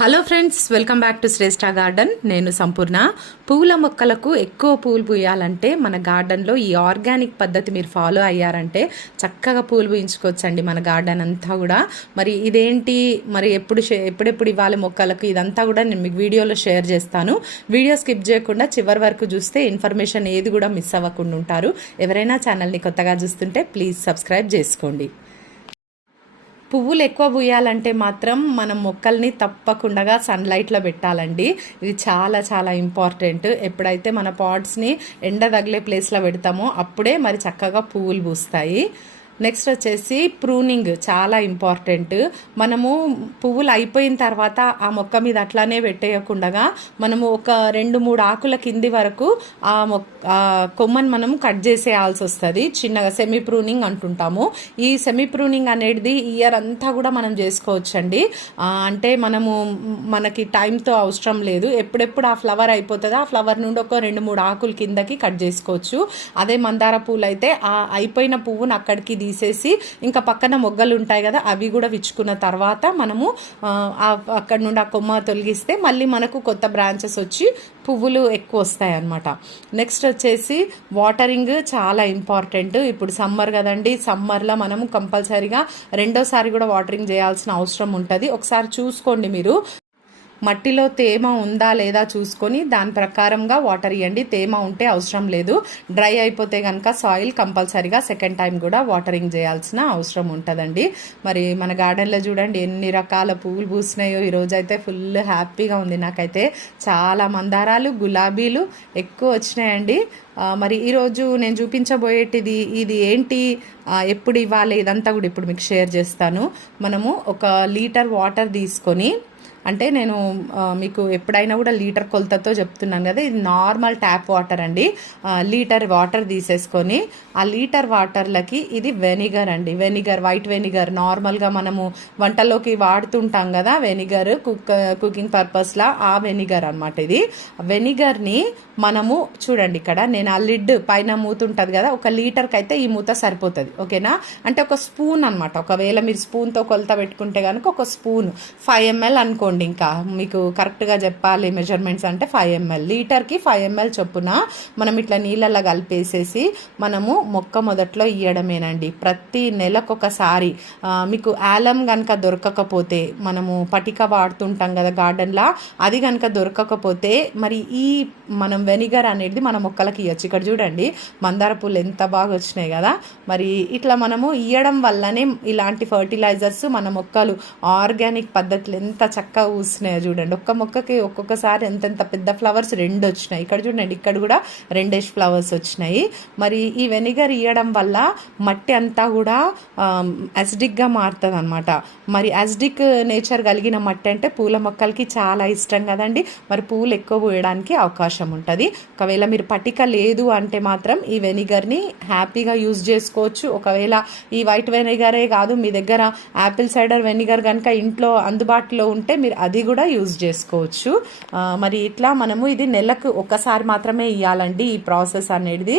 Hello friends welcome back to Shreshta Garden నేను సంపూర్ణ. పువ్వుల మొక్కలకు ఎక్కువ పూలు పూయాలంటే మన గార్డెన్లో ఈ ఆర్గానిక్ పద్ధతి మీరు ఫాలో అయ్యారంటే చక్కగా పూలు పూయించుకోవచ్చండి మన గార్డెన్ అంతా కూడా. మరి ఇదేంటి? మరి ఎప్పుడు షే- ఎప్పుడెప్పుడు ఇవ్వాలి మొక్కలకు? ఇదంతా కూడా నేను మీకు వీడియోలో షేర్ చేస్తాను. వీడియో స్కిప్ చేయకుండా చివరి వరకు చూస్తే ఇన్ఫర్మేషన్ ఏది కూడా మిస్ అవ్వకుండా ఉంటారు. ఎవరైనా ఛానల్ని కొత్తగా చూస్తుంటే ప్లీజ్ సబ్స్క్రైబ్ చేసుకోండి. పువ్వులు ఎక్కువ పూయాలంటే మాత్రం మనం మొక్కల్ని తప్పకుండా సన్లైట్లో పెట్టాలండి. ఇది చాలా చాలా ఇంపార్టెంట్ ఎప్పుడైతే మన పాట్స్ని ఎండ తగిలే ప్లేస్లో పెడతామో అప్పుడే మరి చక్కగా పువ్వులు పూస్తాయి. నెక్స్ట్ వచ్చేసి ప్రూనింగ్ చాలా ఇంపార్టెంట్ మనము పువ్వులు అయిపోయిన తర్వాత ఆ మొక్క మీద అట్లానే పెట్టేయకుండా మనము ఒక రెండు మూడు ఆకుల కింది వరకు ఆ మొక్క కొమ్మను మనం కట్ చేసేయాల్సి వస్తుంది. చిన్నగా సెమీ ప్రూనింగ్ అంటుంటాము. ఈ సెమీ ప్రూనింగ్ అనేది ఇయర్ అంతా కూడా మనం చేసుకోవచ్చండి. అంటే మనము మనకి టైంతో అవసరం లేదు. ఎప్పుడెప్పుడు ఆ ఫ్లవర్ అయిపోతుందో ఆ ఫ్లవర్ నుండి ఒక రెండు మూడు ఆకులు కిందకి కట్ చేసుకోవచ్చు. అదే మందార పూలు అయితే ఆ అయిపోయిన పువ్వును అక్కడికి తీసేసి ఇంకా పక్కన మొగ్గలు ఉంటాయి కదా అవి కూడా విచ్చుకున్న తర్వాత మనము అక్కడ నుండి ఆ కొమ్మ తొలగిస్తే మళ్ళీ మనకు కొత్త బ్రాంచెస్ వచ్చి పువ్వులు ఎక్కువ వస్తాయి అన్నమాట నెక్స్ట్ వచ్చేసి వాటరింగ్ చాలా ఇంపార్టెంట్ ఇప్పుడు సమ్మర్ కదండి సమ్మర్లో మనము కంపల్సరీగా రెండోసారి కూడా వాటరింగ్ చేయాల్సిన అవసరం ఉంటుంది. ఒకసారి చూసుకోండి మీరు. మట్టిలో తేమ ఉందా లేదా చూసుకొని దాని ప్రకారంగా వాటర్ ఇవ్వండి తేమ ఉంటే అవసరం లేదు. డ్రై అయిపోతే కనుక సాయిల్ కంపల్సరీగా సెకండ్ టైం కూడా వాటరింగ్ చేయాల్సిన అవసరం ఉంటుందండి. మరి మన గార్డెన్లో చూడండి ఎన్ని రకాల పువ్వులు పూసినాయో. ఈరోజు అయితే ఫుల్ హ్యాపీగా ఉంది నాకైతే. చాలా మందారాలు గులాబీలు ఎక్కువ వచ్చినాయండి. మరి ఈరోజు నేను చూపించబోయేటిది ఇది ఏంటి? ఎప్పుడు ఇవ్వాలి? ఇదంతా కూడా ఇప్పుడు మీకు షేర్ చేస్తాను. మనము ఒక లీటర్ వాటర్ తీసుకొని అంటే నేను మీకు ఎప్పుడైనా కూడా లీటర్ కొలతతో చెప్తున్నాను కదా ఇది నార్మల్ ట్యాప్ వాటర్ అండి. లీటర్ వాటర్ తీసేసుకొని ఆ లీటర్ వాటర్లకి ఇది వెనిగర్ అండి. వెనిగర్ వైట్ వెనిగర్ నార్మల్గా మనము వంటలోకి వాడుతుంటాం కదా వెనిగర్ కుక్ కుకింగ్ పర్పస్లా ఆ వెనిగర్ అనమాట ఇది. వెనిగర్ని మనము చూడండి ఇక్కడ నేను ఆ లిడ్ పైన మూత ఉంటుంది కదా ఒక లీటర్కి అయితే ఈ మూత సరిపోతుంది ఓకేనా? అంటే ఒక స్పూన్ అనమాట ఒకవేళ మీరు స్పూన్తో కొలత పెట్టుకుంటే కనుక ఒక స్పూన్ ఫైవ్ ఎంఎల్ అనుకోండి. ఇంకా. మీకు కరెక్ట్గా చెప్పాలి మెజర్మెంట్స్ అంటే ఫైవ్ ఎంఎల్ లీటర్కి ఫైవ్ ఎంఎల్ చొప్పున మనం ఇట్లా నీళ్ళల్లో కలిపేసేసి మనము మొక్క మొదట్లో ఇయ్యడమేనండి ప్రతి నెలకొకసారి మీకు ఆలం కనుక దొరకకపోతే మనము పటిక వాడుతుంటాం కదా గార్డెన్లా అది కనుక దొరకకపోతే మరి ఈ మనం వెనిగర్ అనేది మన మొక్కలకి ఇవ్వచ్చు ఇక్కడ చూడండి మందార పూలు ఎంత బాగా వచ్చినాయి కదా. మరి ఇట్లా మనము ఇయ్యడం వల్లనే ఇలాంటి ఫర్టిలైజర్స్ మన మొక్కలు ఆర్గానిక్ పద్ధతులు ఎంత చక్కగా పూసినాయో చూడండి. ఒక్క మొక్కకి ఒక్కొక్కసారి ఎంతెంత పెద్ద ఫ్లవర్స్ రెండు వచ్చినాయి. ఇక్కడ చూడండి ఇక్కడ కూడా రెండేసి ఫ్లవర్స్ వచ్చినాయి. మరి ఈ వెనిగర్ ఇవ్వడం వల్ల మట్టి అంతా కూడా యాసిడిక్గా మారుతుంది అనమాట మరి యాసిడిక్ నేచర్ కలిగిన మట్టి అంటే పూల మొక్కలకి చాలా ఇష్టం కదండి. మరి పూలు ఎక్కువ పూయడానికి అవకాశం ఉంటుంది. ఒకవేళ మీరు పటిక లేదు అంటే మాత్రం ఈ వెనిగర్ని హ్యాపీగా యూజ్ చేసుకోవచ్చు. ఒకవేళ ఈ వైట్ వెనిగరే కాదు మీ దగ్గర యాపిల్ సైడర్ వెనిగర్ కనుక ఇంట్లో అందుబాటులో ఉంటే మీరు అది కూడా యూజ్ చేసుకోవచ్చు. మరి ఇట్లా మనము ఇది నెలకు ఒక్కసారి మాత్రమే ఇవ్వాలండి ఈ ప్రాసెస్ అనేది.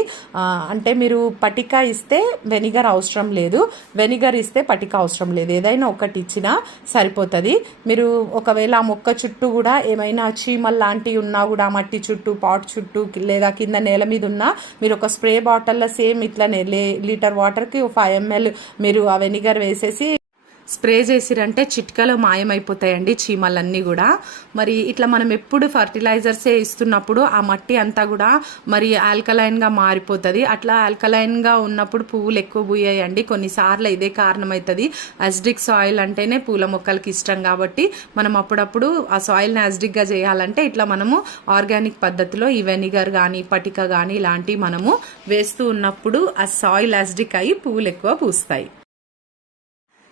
అంటే మీరు పటిక ఇస్తే వెనిగర్ అవసరం లేదు. వెనిగర్ ఇస్తే పటిక అవసరం లేదు. ఏదైనా ఒకటి ఇచ్చినా సరిపోతుంది. మీరు ఒకవేళ ఆ మొక్క చుట్టూ కూడా ఏమైనా చీమల్ లాంటివి ఉన్నా కూడా మట్టి చుట్టూ పాట్ చుట్టూ లేదా కింద నేల మీద ఉన్నా మీరు ఒక స్ప్రే బాటిల్లో సేమ్ ఇట్లనే లే లీటర్ వాటర్కి ఫైవ్ ఎంఎల్ మీరు ఆ వెనిగర్ వేసేసి స్ప్రే చేసిరంటే చిట్కలో మాయమైపోతాయండి చీమలన్నీ కూడా. మరి ఇట్లా మనం ఎప్పుడు ఫర్టిలైజర్సే ఇస్తున్నప్పుడు ఆ మట్టి అంతా కూడా మరి ఆల్కలైన్గా మారిపోతుంది. అట్లా ఆల్కలైన్గా ఉన్నప్పుడు పువ్వులు ఎక్కువ పూయాయండి కొన్నిసార్లు ఇదే కారణమవుతుంది అసిడిక్ సాయిల్ అంటేనే పూల మొక్కలకి ఇష్టం కాబట్టి మనం అప్పుడప్పుడు ఆ సాయిల్ని అసిడిక్గా చేయాలంటే ఇట్లా మనము ఆర్గానిక్ పద్ధతిలో ఈ వెనిగర్ కానీ పటిక కానీ ఇలాంటివి మనము వేస్తూ ఉన్నప్పుడు ఆ సాయిల్ అసిడిక్ అయ్యి పువ్వులు ఎక్కువ పూస్తాయి.